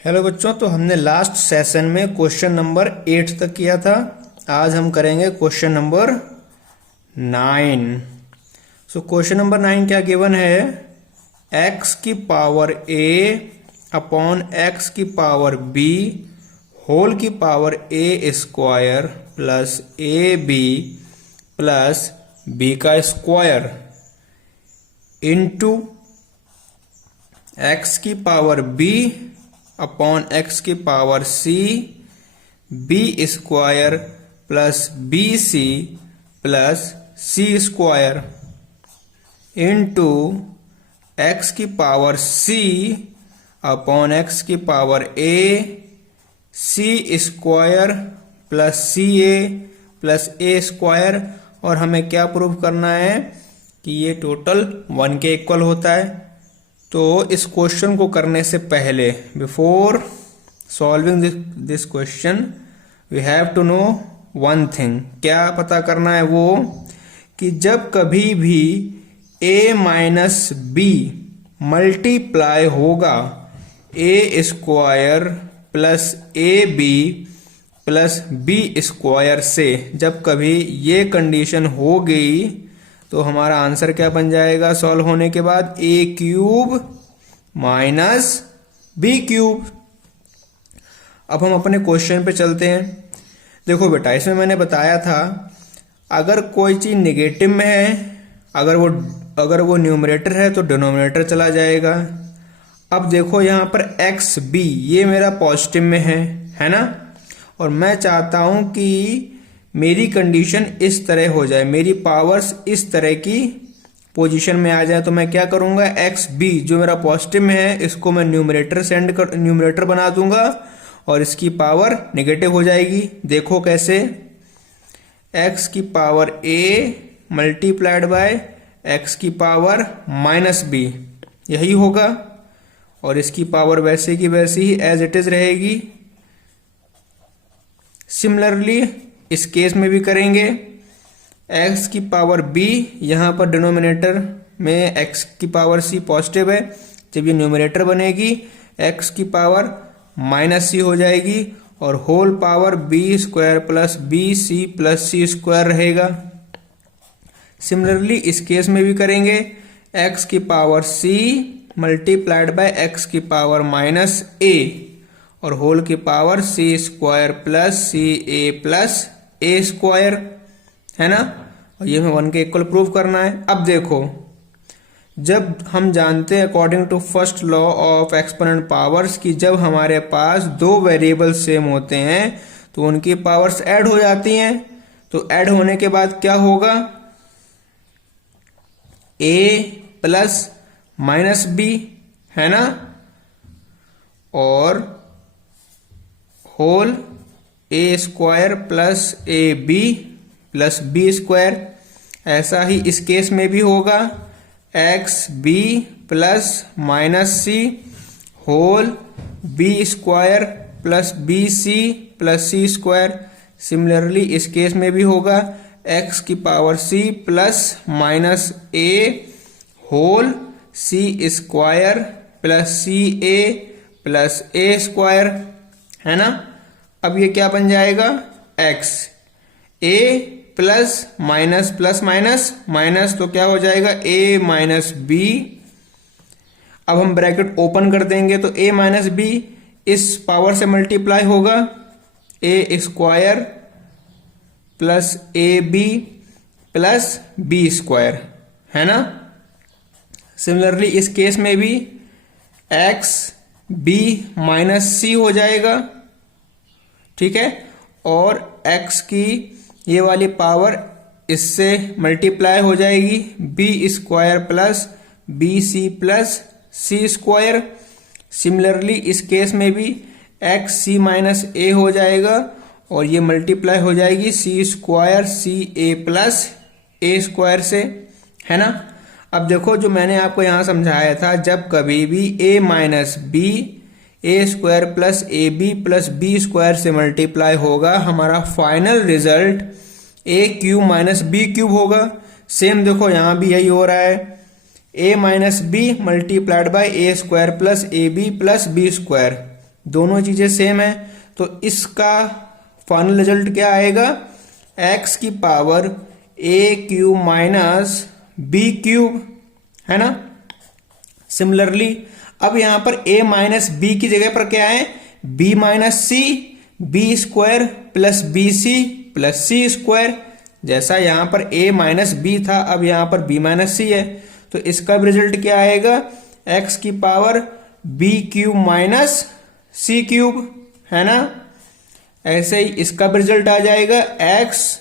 Hello बच्चों, तो हमने लास्ट सेशन में क्वेश्चन नंबर 8 तक किया था। आज हम करेंगे क्वेश्चन नंबर 9। क्वेश्चन नंबर 9 क्या गिवन है? x की पावर a अपॉन x की पावर b होल की power a square plus A B plus b का स्क्वायर इंटू x की पावर b अपॉन एक्स की power c b square plus B C plus सी square into x की power सी upon x की power a c square plus C A plus A square. और हमें क्या prove करना है कि ये टोटल 1 के इक्वल होता है। तो इस क्वेश्चन को करने से पहले, before solving this question, we have to know one thing. क्या पता करना है? वो कि जब कभी भी a माइनस बी मल्टीप्लाई होगा a square plus A B plus B square से, जब कभी ये कंडीशन हो गई तो हमारा आंसर क्या बन जाएगा सॉल्व होने के बाद? ए क्यूब माइनस बी क्यूब। अब हम अपने क्वेश्चन पे चलते हैं। देखो बेटा, इसमें मैंने बताया था अगर कोई चीज नेगेटिव में है, अगर वो न्यूमरेटर है तो डिनोमिनेटर चला जाएगा। अब देखो यहाँ पर एक्स बी ये मेरा पॉजिटिव में है ना, और मैं चाहता हूं कि मेरी कंडीशन इस तरह हो जाए, मेरी पावर्स इस तरह की पोजीशन में आ जाए। तो मैं क्या करूंगा, एक्स बी जो मेरा पॉजिटिव में है इसको मैं न्यूमरेटर बना दूंगा और इसकी पावर नेगेटिव हो जाएगी। देखो कैसे, एक्स की power A multiplied by X की पावर माइनस बी, यही होगा। और इसकी पावर वैसे की वैसी ही एज इट इज रहेगी। सिमिलरली इस केस में भी करेंगे। x की पावर b, यहां पर डिनोमिनेटर में x की पावर c पॉजिटिव है, जब ये न्यूमरेटर बनेगी x की पावर माइनस c हो जाएगी और whole power b square plus B C plus सी स्क्वायर रहेगा। सिमिलरली इस केस में भी करेंगे। x की power c multiplied by x की पावर माइनस a और होल की पावर सी स्क्वायर प्लस सी ए प्लस ए स्क्वायर, है ना। और ये हमें 1 के इक्वल प्रूव करना है। अब देखो, जब हम जानते हैं according to first law of exponent powers कि जब हमारे पास दो वेरिएबल सेम होते हैं तो उनकी पावर्स ऐड हो जाती हैं। तो ऐड होने के बाद क्या होगा, a प्लस माइनस बी, है ना, और whole A square plus A B plus B square. ऐसा ही इस केस में भी होगा, X B plus minus C whole B square plus B C plus सी स्क्वायर। सिमिलरली इस केस में भी होगा, एक्स की power C plus minus A whole C square plus C A plus A square, है ना। अब ये क्या बन जाएगा, x a plus minus plus minus minus, तो क्या हो जाएगा a माइनस बी। अब हम ब्रैकेट ओपन कर देंगे तो a माइनस बी इस पावर से मल्टीप्लाई होगा, a square plus A B plus B square, है ना। सिमिलरली इस केस में भी x b माइनस सी हो जाएगा, ठीक है, और x की ये वाली पावर इससे मल्टीप्लाई हो जाएगी, b square plus B C plus सी स्क्वायर। सिमिलरली इस केस में भी x c माइनस ए हो जाएगा और ये मल्टीप्लाई हो जाएगी सी स्क्वायर सी ए प्लस ए स्क्वायर से, है ना। अब देखो, जो मैंने आपको यहां समझाया था, जब कभी भी a minus b a square plus A B plus B square से मल्टीप्लाई होगा, हमारा final result a cube minus b cube होगा। सेम देखो यहां भी यही हो रहा है, a minus b multiplied by a square plus A B plus B square. दोनों चीजें सेम है, तो इसका फाइनल रिजल्ट क्या आएगा, एक्स की पावर ए क्यूब माइनस बी क्यूब, है ना। सिमिलरली अब यहां पर a माइनस बी की जगह पर क्या है, b minus c, b square plus B C plus सी स्क्वायर। जैसा यहां पर a माइनस बी था, अब यहां पर b माइनस सी है, तो इसका भी रिजल्ट क्या आएगा, x की पावर b क्यूब माइनस सी क्यूब, है ना। ऐसे ही इसका भी रिजल्ट आ जाएगा x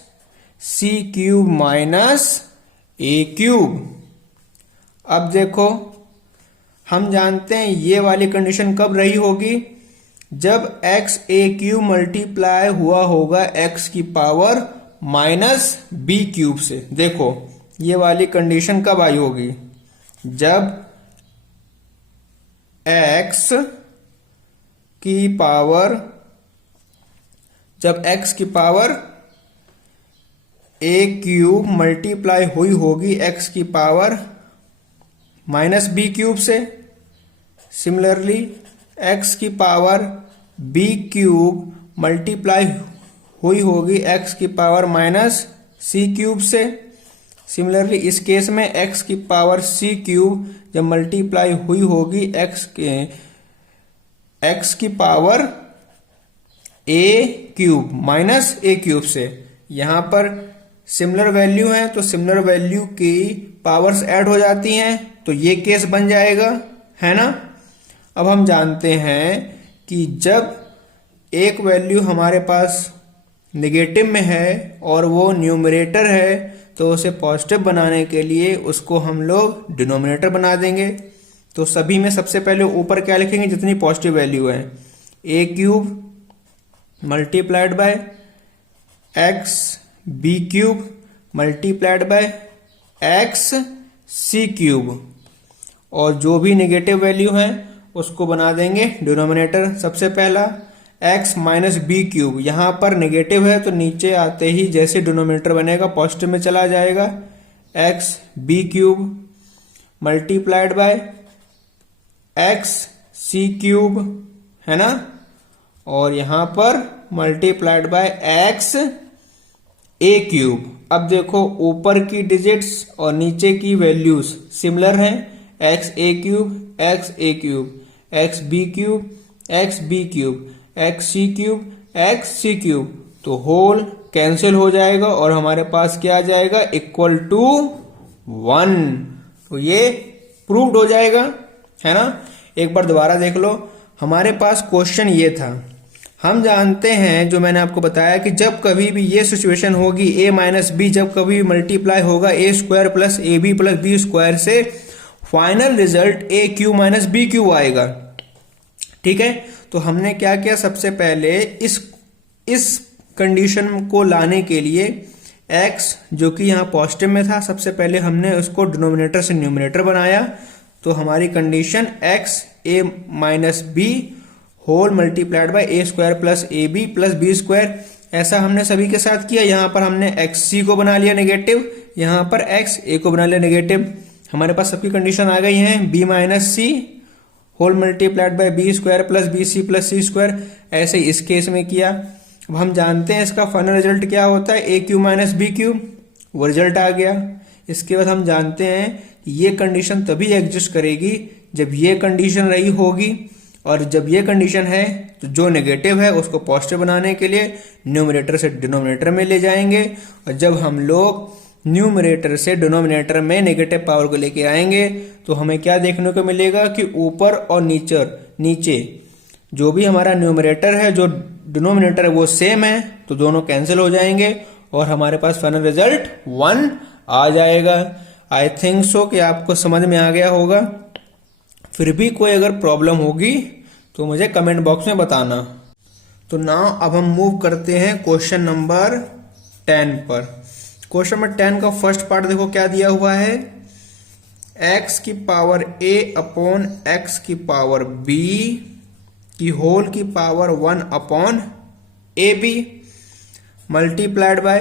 सी क्यूब माइनस ए क्यूब। अब देखो हम जानते हैं ये वाली कंडीशन कब रही होगी, जब x ए क्यूब मल्टीप्लाई हुआ होगा x की पावर माइनस बी क्यूब से। देखो ये वाली कंडीशन कब आई होगी, जब x की पावर ए क्यूब मल्टीप्लाई हुई होगी x की पावर माइनस बी क्यूब से। सिमिलरली x की पावर b क्यूब मल्टीप्लाई हुई होगी x की पावर माइनस c क्यूब से। सिमिलरली इस केस में x की पावर c क्यूब जब मल्टीप्लाई हुई होगी x की power a cube minus a cube से। यहां पर सिमिलर वैल्यू है तो सिमिलर वैल्यू की पावर्स ऐड हो जाती हैं, तो ये केस बन जाएगा, है ना। अब हम जानते हैं कि जब एक वैल्यू हमारे पास नेगेटिव में है और वो न्यूमरेटर है, तो उसे पॉजिटिव बनाने के लिए उसको हम लोग डिनोमिनेटर बना देंगे। तो सभी में सबसे पहले ऊपर क्या लिखेंगे, जितनी पॉजिटिव वैल्यू है, a cube multiplied by x b cube multiplied by x c cube, और जो भी नेगेटिव वैल्यू है उसको बना देंगे डिनोमिनेटर। सबसे पहला x माइनस बी क्यूब, यहां पर नेगेटिव है तो नीचे आते ही जैसे डिनोमिनेटर बनेगा पॉजिटिव में चला जाएगा, x b cube multiplied by x c cube, है ना, और यहां पर multiplied by x a cube. अब देखो ऊपर की डिजिट्स और नीचे की वैल्यूज सिमिलर हैं, x a cube x a cube, x b cube x b cube, x c cube x c cube, तो होल कैंसिल हो जाएगा और हमारे पास क्या आ जाएगा, इक्वल टू 1। तो ये प्रूव्ड हो जाएगा, है ना। एक बार दोबारा देख लो, हमारे पास क्वेश्चन ये था, हम जानते हैं जो मैंने आपको बताया कि जब कभी भी ये सिचुएशन होगी a माइनस बी, जब कभी भी मल्टीप्लाई होगा a square plus A B plus B square से, final result a cube minus b cube आएगा। ठीक है, तो हमने क्या किया, सबसे पहले इस कंडीशन को लाने के लिए x जो कि यहाँ पॉजिटिव में था, सबसे पहले हमने उसको डिनोमिनेटर से न्यूमरेटर बनाया, तो हमारी condition x a minus B whole multiplied by A square plus A B plus B square, ऐसा हमने सभी के साथ किया। यहाँ पर हमने एक्स सी को बना लिया नेगेटिव, यहाँ पर एक्स ए को बना लिया नेगेटिव। हमारे पास सबकी कंडीशन आ गई है, B minus C whole multiplied by B square plus C square, ऐसे इस केस में किया। अब हम जानते हैं इसका फाइनल रिजल्ट क्या होता है, ए क्यू माइनस बी क्यू, वो रिजल्ट आ गया। इसके बाद हम जानते हैं कि ये कंडीशन तभी एग्जिस्ट करेगी जब ये कंडीशन रही होगी, और जब ये कंडीशन है तो जो नेगेटिव है उसको पॉजिटिव बनाने के लिए न्यूमरेटर से डिनोमिनेटर में ले जाएंगे, और जब हम लोग न्यूमरेटर से डिनोमिनेटर में नेगेटिव पावर को लेके आएंगे तो हमें क्या देखने को मिलेगा कि ऊपर और नीचे जो भी हमारा न्यूमरेटर है जो डिनोमिनेटर है वो सेम है, तो दोनों कैंसिल हो जाएंगे और हमारे पास फाइनल रिजल्ट 1 आ जाएगा। आई थिंक सो कि आपको समझ में आ गया होगा। फिर भी कोई अगर प्रॉब्लम होगी तो मुझे कमेंट बॉक्स में बताना। तो नाउ अब हम मूव करते हैं क्वेश्चन नंबर 10 पर। क्वेश्चन नंबर 10 का फर्स्ट पार्ट देखो क्या दिया हुआ है, x की पावर a अपॉन x की पावर b की होल की power 1 upon A B multiplied by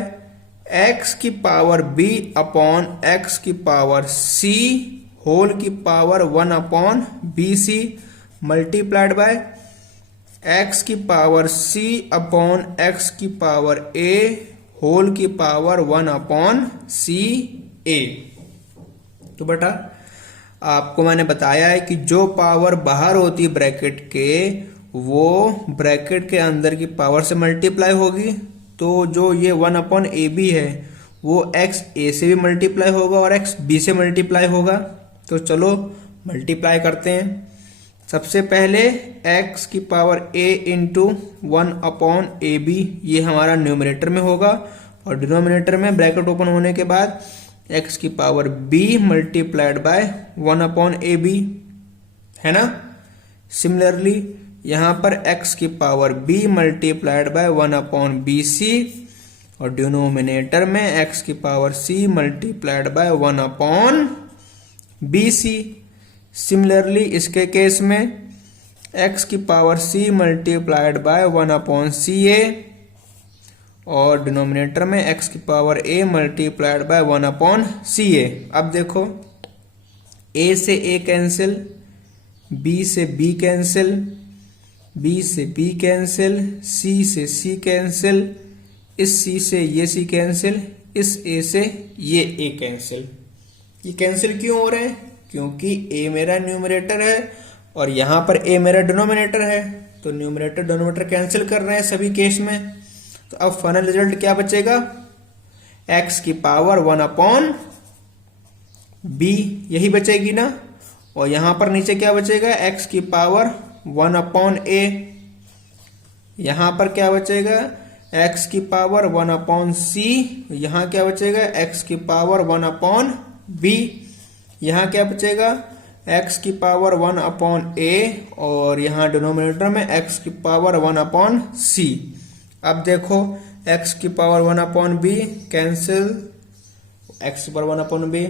x की पावर b अपॉन x की पावर c होल की power 1 upon B C multiplied by X की पावर सी अपॉन एक्स की power A whole की power 1 upon C A. तो बेटा आपको मैंने बताया है कि जो पावर बाहर होती है ब्रैकेट के वो ब्रैकेट के अंदर की पावर से मल्टीप्लाई होगी। तो जो ये 1 अपॉन ए बी है वो एक्स ए से भी मल्टीप्लाई होगा और एक्स बी से मल्टीप्लाई होगा। तो चलो मल्टीप्लाई करते हैं। सबसे पहले x की power a into 1 upon A B ये हमारा न्यूमरेटर में होगा और डिनोमिनेटर में ब्रैकेट ओपन होने के बाद x की power b multiplied by 1 upon A b, है ना। सिमिलरली यहां पर x की power b multiplied by 1 upon B c और डिनोमिनेटर में x की power c multiplied by 1 upon B c. Similarly इसके केस में x की power c multiplied by 1 upon C a और डिनोमिनेटर में x की power a multiplied by 1 upon C a. अब देखो a से a कैंसिल, b से b कैंसिल, b से b कैंसिल, c से c कैंसिल, इस c से ये c कैंसिल, इस a से ये a कैंसिल। ये कैंसिल क्यों हो रहे हैं? क्योंकि a मेरा न्यूमरेटर है और यहां पर a मेरा डिनोमिनेटर है, तो न्यूमरेटर डिनोमिनेटर कैंसिल कर रहे हैं सभी केस में। तो अब फाइनल रिजल्ट क्या बचेगा? x की पावर 1 अपॉन b यही बचेगी ना। और यहां पर नीचे क्या बचेगा? x की पावर 1 अपॉन a। यहां पर क्या बचेगा? x की पावर 1 अपॉन c। यहां क्या बचेगा? x की पावर 1 अपॉन b। यहां क्या बचेगा? x की पावर 1 अपॉन a और यहां डिनोमिनेटर में x की पावर 1 अपॉन c। अब देखो x की power 1 upon b cancel, x की power 1 upon b।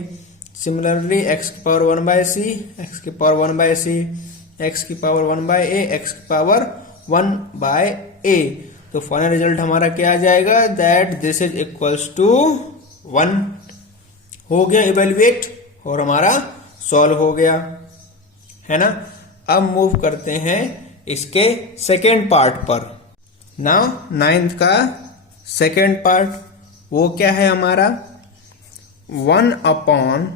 Similarly x की पावर 1 बाय c, x की पावर 1 बाय c, x की पावर 1 बाय a, x की पावर 1 बाय a। तो फाइनल रिजल्ट हमारा क्या आ जाएगा? That this is equals to 1। हो गया इवेल्युएट और हमारा सॉल्व हो गया, है ना। अब मूव करते हैं इसके सेकेंड पार्ट पर। नाउ 9th का सेकेंड पार्ट वो क्या है हमारा? 1 अपॉन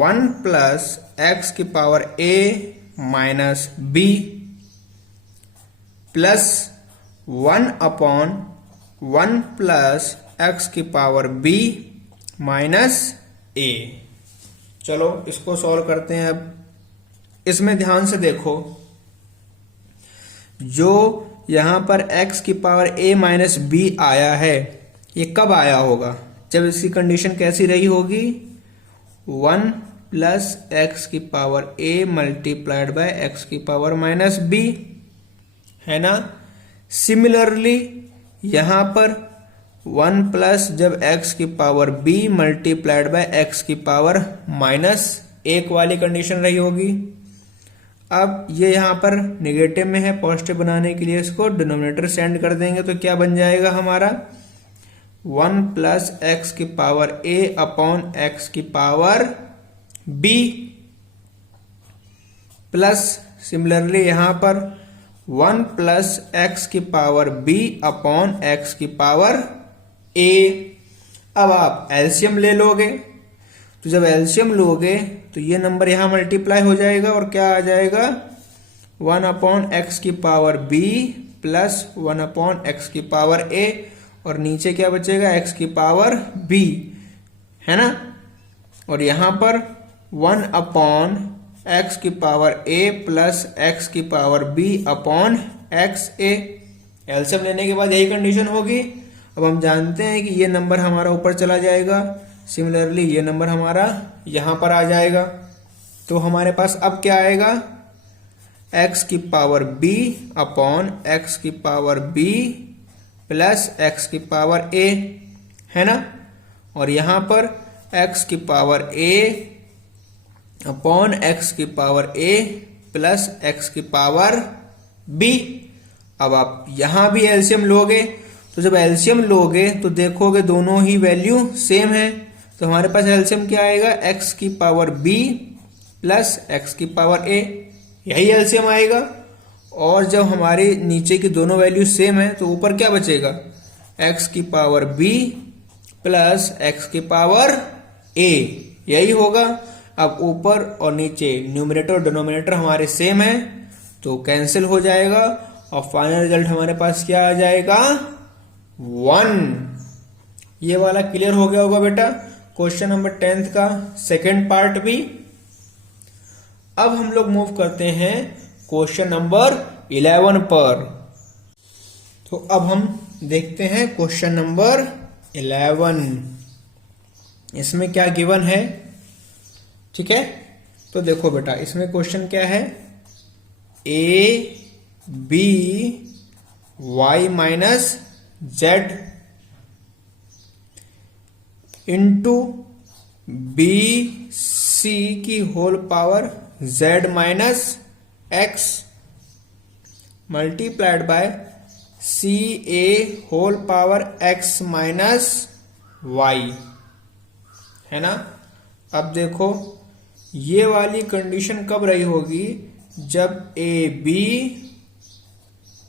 1 प्लस एक्स की power a minus b plus 1 upon 1 plus x की पावर b माइनस a। चलो इसको सॉल्व करते हैं। अब इसमें ध्यान से देखो, जो यहां पर x की पावर a माइनस b आया है ये कब आया होगा? जब इसकी कंडीशन कैसी रही होगी? 1 प्लस एक्स की power a multiplied by X की पावर माइनस b, है ना। सिमिलरली यहां पर 1 प्लस जब x की power b multiplied by X की पावर माइनस 1 वाली कंडीशन रही होगी। अब ये यहां पर नेगेटिव में है, पॉजिटिव बनाने के लिए इसको डिनोमिनेटर सेंड कर देंगे तो क्या बन जाएगा हमारा? 1 प्लस एक्स की पावर a अपॉन एक्स की पावर b प्लस सिमिलरली यहां पर 1 प्लस एक्स की पावर b अपॉन एक्स की पावर a। अब आप एलसीएम ले लोगे, तो जब एलसीएम लोगे तो ये नंबर यहां मल्टीप्लाई हो जाएगा और क्या आ जाएगा? 1 अपॉन एक्स की power b plus 1 upon x की पावर a और नीचे क्या बचेगा? x की पावर b, है ना। और यहां पर 1 अपॉन एक्स की पावर a प्लस एक्स की power b upon x a। LCM लेने के बाद यही कंडीशन होगी। अब हम जानते हैं कि ये नंबर हमारा ऊपर चला जाएगा, सिमिलरली ये नंबर हमारा यहां पर आ जाएगा। तो हमारे पास अब क्या आएगा? x की पावर b अपॉन एक्स की पावर b प्लस एक्स की पावर a, है ना। और यहां पर x की पावर a अपॉन एक्स की पावर a प्लस एक्स की पावर b। अब आप यहां भी एलसीएम लोगे, तो जब एलसीएम लोगे तो देखोगे दोनों ही वैल्यू सेम है। तो हमारे पास एलसीएम क्या आएगा? x की पावर b प्लस एक्स की पावर a, यही एलसीएम आएगा। और जब हमारे नीचे की दोनों वैल्यू सेम है तो ऊपर क्या बचेगा, x की पावर b प्लस x की पावर a, यही होगा। अब ऊपर और नीचे न्यूमरेटर और डिनोमिनेटर हमारे सेम है तो कैंसिल हो जाएगा और फाइनल रिजल्ट हमारे पास क्या आ जाएगा, 1। ये वाला क्लियर हो गया होगा बेटा, क्वेश्चन नंबर 10th का सेकेंड पार्ट भी। अब हम लोग मूव करते हैं क्वेश्चन नंबर 11 पर। तो अब हम देखते हैं क्वेश्चन नंबर 11। इसमें क्या गिवन है, ठीक है। तो देखो बेटा, इसमें क्वेश्चन क्या है, A B Y minus Z into B C की whole power Z minus X multiplied by C A whole power X minus Y, है ना। अब देखो ये वाली कंडीशन कब रही होगी, जब A B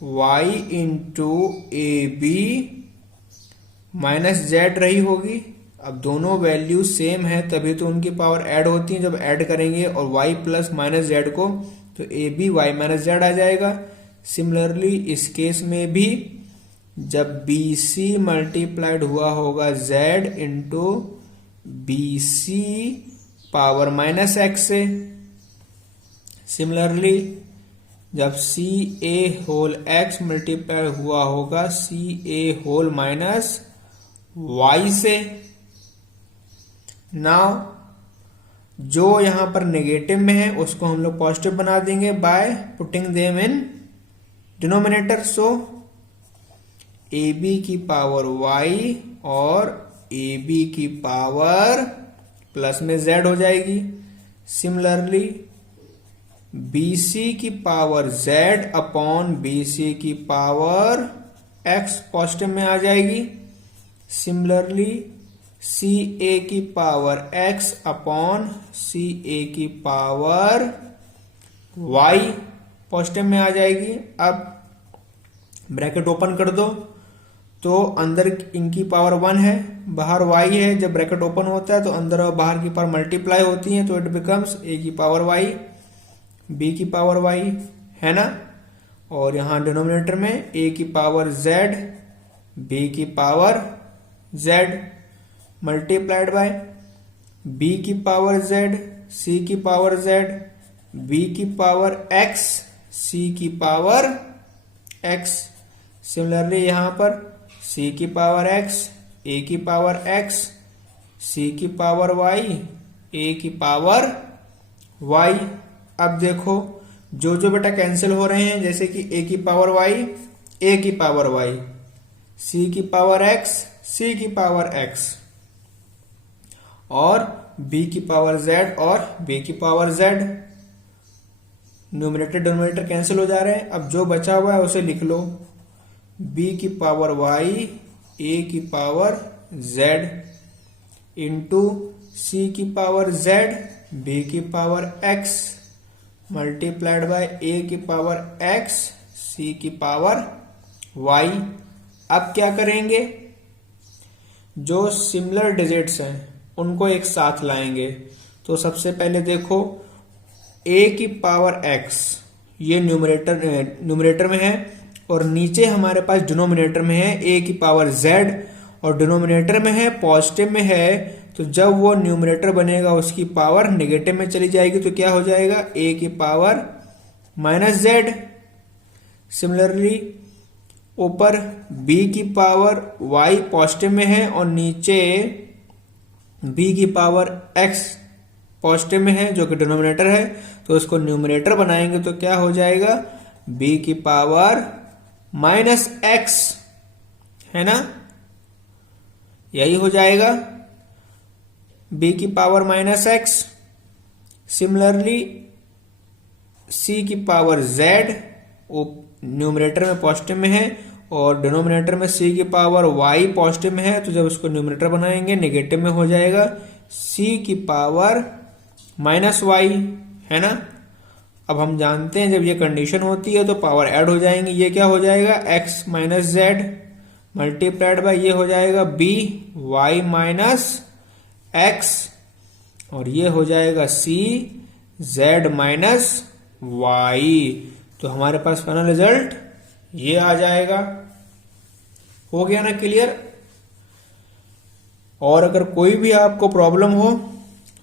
Y into A B minus Z रही होगी। अब दोनों वैल्यू सेम है तभी तो उनकी पावर ऐड होती है, जब ऐड करेंगे और y प्लस माइनस जेड को तो A B Y minus Z आ जाएगा। सिमिलरली इस केस में भी जब बी सी मल्टीप्लाइड हुआ होगा z into B C power minus X से, सिमिलरली जब C A whole X multiply हुआ होगा C A whole minus Y से। नाउ जो यहां पर नेगेटिव में है उसको हम लोग पॉजिटिव बना देंगे by putting them in denominator. So A B की पावर y और ए बी की पावर प्लस में z हो जाएगी। सिमिलरली बी सी की power z upon B C की पावर x पॉजिटिव में आ जाएगी। सिमिलरली सी ए की पावर x अपॉन सी ए की पावर y पॉजिटिव में आ जाएगी। अब ब्रैकेट ओपन कर दो तो अंदर इनकी पावर 1 है, बाहर y है। जब ब्रैकेट ओपन होता है तो अंदर और बाहर की पावर मल्टीप्लाई होती है तो इट बिकम्स a की पावर y b की पावर y, है ना। और यहां डिनोमिनेटर में a की पावर z b की power z multiplied by b की पावर z c की पावर z b की पावर x c की पावर x। सिमिलरली यहां पर c की पावर x a की पावर x c की पावर y a की पावर y। अब देखो जो जो बेटा कैंसिल हो रहे हैं, जैसे कि a की पावर y a की पावर y, c की पावर x c की पावर x और b की पावर z और b की power z। Numerator denominator cancel हो जा रहे हैं। अब जो बचा हुआ है उसे लिख लो, b की पावर y a की पावर z इंटू c की पावर z b की power x multiplied by a की पावर x c की पावर y। अब क्या करेंगे, जो सिमिलर डिजिट्स हैं उनको एक साथ लाएंगे। तो सबसे पहले देखो a की पावर x ये न्यूमरेटर में है और नीचे हमारे पास डिनोमिनेटर में है a की पावर z और डिनोमिनेटर में है पॉजिटिव में है। तो जब वो न्यूमरेटर बनेगा उसकी पावर नेगेटिव में चली जाएगी तो क्या हो जाएगा, a की पावर माइनस z। सिमिलरली ऊपर b की पावर y पॉजिटिव में है और नीचे b की पावर x पॉजिटिव में है जो कि डिनोमिनेटर है। तो इसको न्यूमरेटर बनाएंगे तो क्या हो जाएगा, b की पावर माइनस x, है ना, यही हो जाएगा b की power minus x। Similarly c की पावर z न्यूमरेटर में पॉजिटिव में है और डिनोमिनेटर में c की पावर y पॉजिटिव में है। तो जब इसको न्यूमरेटर बनाएंगे नेगेटिव में हो जाएगा c की पावर माइनस y, है ना। अब हम जानते हैं जब ये कंडीशन होती है तो पावर ऐड हो जाएंगी। ये क्या हो जाएगा, x minus Z multiplied by ये हो जाएगा b y माइनस एक्स, और ये हो जाएगा c z माइनस वाई। तो हमारे पास फाइनल रिजल्ट ये आ जाएगा। हो गया ना क्लियर। और अगर कोई भी आपको प्रॉब्लम हो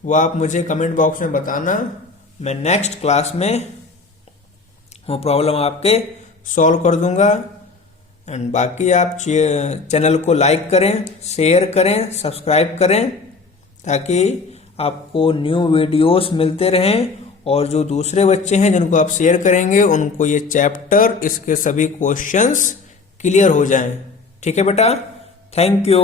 वो आप मुझे कमेंट बॉक्स में बताना, मैं नेक्स्ट क्लास में वो प्रॉब्लम आपके सॉल्व कर दूंगा। एंड बाकी आप चैनल को लाइक करें, शेयर करें, सब्सक्राइब करें, ताकि आपको न्यू वीडियोस मिलते रहें। और जो दूसरे बच्चे हैं जिनको आप शेयर करेंगे उनको ये चैप्टर, इसके सभी क्वेश्चंस क्लियर हो जाएं। ठीक है बेटा, थैंक यू।